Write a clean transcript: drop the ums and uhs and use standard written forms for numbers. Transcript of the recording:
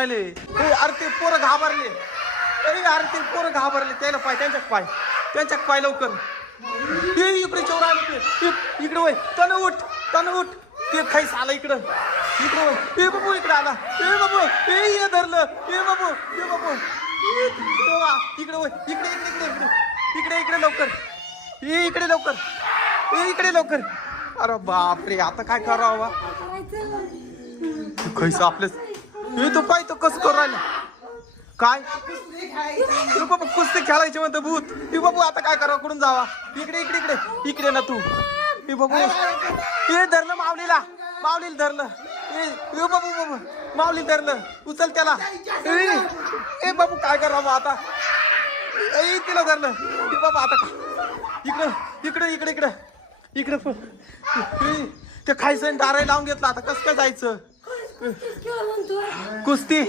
अरे ते पोरं घाबरले. अरे ते पोरं घाबरले. त्याला पाय त्यांच्या पाय लवकर. इकडे चोर आले ते. इकडे वय तन उठ ते खाईस आला इकडं. इकडे बाबू इकडे आला. बाबू ये धरलं. बाबू इकडे वय इकडे लवकर. इकडे लवकर. अरे बापरे आता काय करावं. खाईस आपलेच. तो पाय तो कसं करू राहिला काय. बाबा कुस्ती खेळायचे म्हणतो भूत. बाबू आता काय करावं कुठून जावा. इकडे ना तू. बाबू हे धरलं माऊलीला धरलं. बाबू माऊली धरलं. उचल त्याला. बाबू काय करावं आता. तिला धरलं. बाबा आता इकडे ते खायचं दाराही लावून घेतलं. आता कसं काय जायचं कुस्ती.